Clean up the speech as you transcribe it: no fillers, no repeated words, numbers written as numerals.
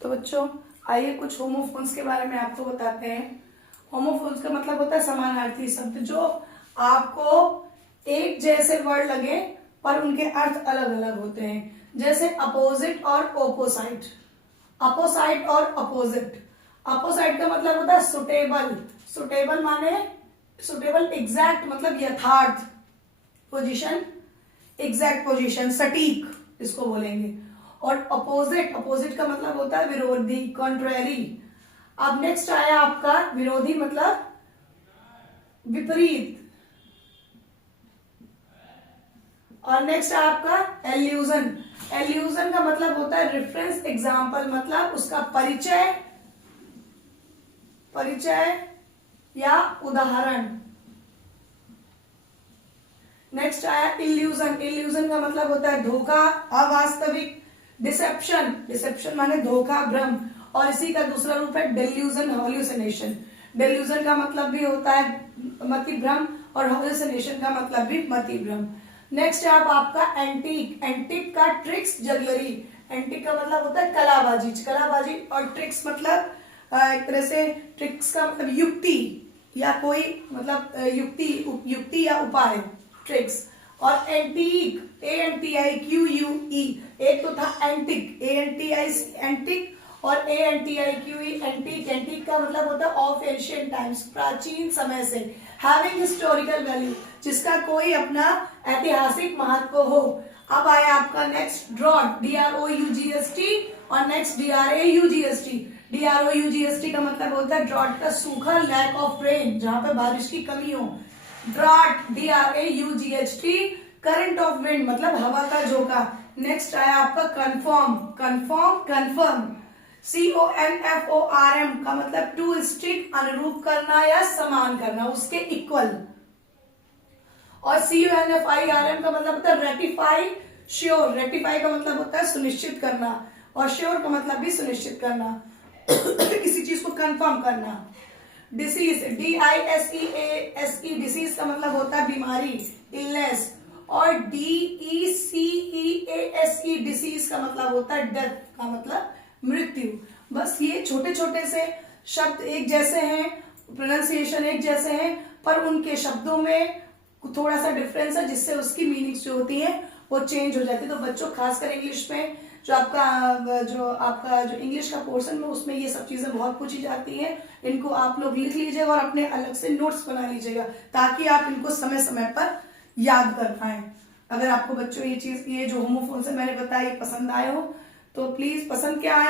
तो बच्चों आइए कुछ होमोफोन्स के बारे में आपको बताते हैं। होमोफोन्स का मतलब होता है समानार्थी शब्द, जो आपको एक जैसे वर्ड लगे पर उनके अर्थ अलग अलग होते हैं। जैसे अपोजिट और ओपोसाइट, अपोसाइट और अपोजिट। अपोसाइट का मतलब होता है सुटेबल, सुटेबल माने सुटेबल एग्जैक्ट मतलब यथार्थ, पोजीशन एग्जैक्ट पोजीशन, सटीक इसको बोलेंगे। और अपोजिट, अपोजिट का मतलब होता है विरोधी, कॉन्ट्रेरी। अब नेक्स्ट आया आपका विरोधी मतलब विपरीत। और नेक्स्ट है आपका एल्यूजन। एल्यूजन का मतलब होता है रेफरेंस एग्जाम्पल, मतलब उसका परिचय, परिचय या उदाहरण। नेक्स्ट आया इल्यूजन। इल्यूजन का मतलब होता है धोखा, अवास्तविक। डिसेप्शन, डिसेप्शन माने धोखा, भ्रम। और इसी का दूसरा रूप है डेल्यूजन, हॉल्यूसिनेशन। डेल्यूजन का मतलब भी होता है मति भ्रम और हॉल्यूसिनेशन का मतलब भी मति भ्रम। नेक्स्ट है आपका एंटीक। एंटीक का ट्रिक्स, जगलरी। एंटीक का मतलब होता है कलाबाजी, कलाबाजी। और ट्रिक्स मतलब एक तरह से ट्रिक्स का मतलब युक्ति या कोई मतलब युक्ति या उपाय, ट्रिक्स। और एंटीक, ANTIQUE, एक तो था एंटिक, ANTIC एंटिक, और ANTIQUE एंटीक। एंटीक का मतलब होता है ऑफ एशियंट टाइम्स, प्राचीन समय से। हैविंग हिस्टोरिकल वैल्यू, जिसका कोई अपना ऐतिहासिक महत्व हो। अब आया आपका नेक्स्ट ड्रॉट, DROUGST, और नेक्स्ट DRAUGST। DROUGST का मतलब होता है ड्रॉट का सूखा, लैक ऑफ रेन, जहां पे बारिश की कमी हो। Drought DRAUGHT, current of wind मतलब हवा का झोंका। नेक्स्ट आया आपका कन्फर्म, कन्फर्म, कन्फर्म। CONFORM का मतलब टू स्टिक, अनुरूप करना या समान करना, उसके इक्वल। और CONFIRM का मतलब होता है रेटिफाई, श्योर। रेटिफाई का मतलब होता है सुनिश्चित करना, और श्योर का मतलब भी सुनिश्चित करना, किसी चीज को कंफर्म करना। डिसीज, DISEASE, डिसीज का मतलब होता है बीमारी, इलनेस। और DECEASE, डिसीज का मतलब होता है डेथ, का मतलब मृत्यु। बस ये छोटे छोटे से शब्द एक जैसे हैं, प्रोनाउंसिएशन एक जैसे हैं, पर उनके शब्दों में थोड़ा सा डिफरेंस है, जिससे उसकी मीनिंग्स जो होती है वो चेंज हो जाती है। तो बच्चों खासकर इंग्लिश में जो आपका जो इंग्लिश का पोर्शन में, उसमें ये सब चीजें बहुत पूछी जाती हैं। इनको आप लोग लिख लीजिएगा और अपने अलग से नोट्स बना लीजिएगा, ताकि आप इनको समय समय पर याद कर पाए। अगर आपको बच्चों ये जो होमोफोन्स है मैंने बताया पसंद आए हो, तो प्लीज, पसंद क्या आए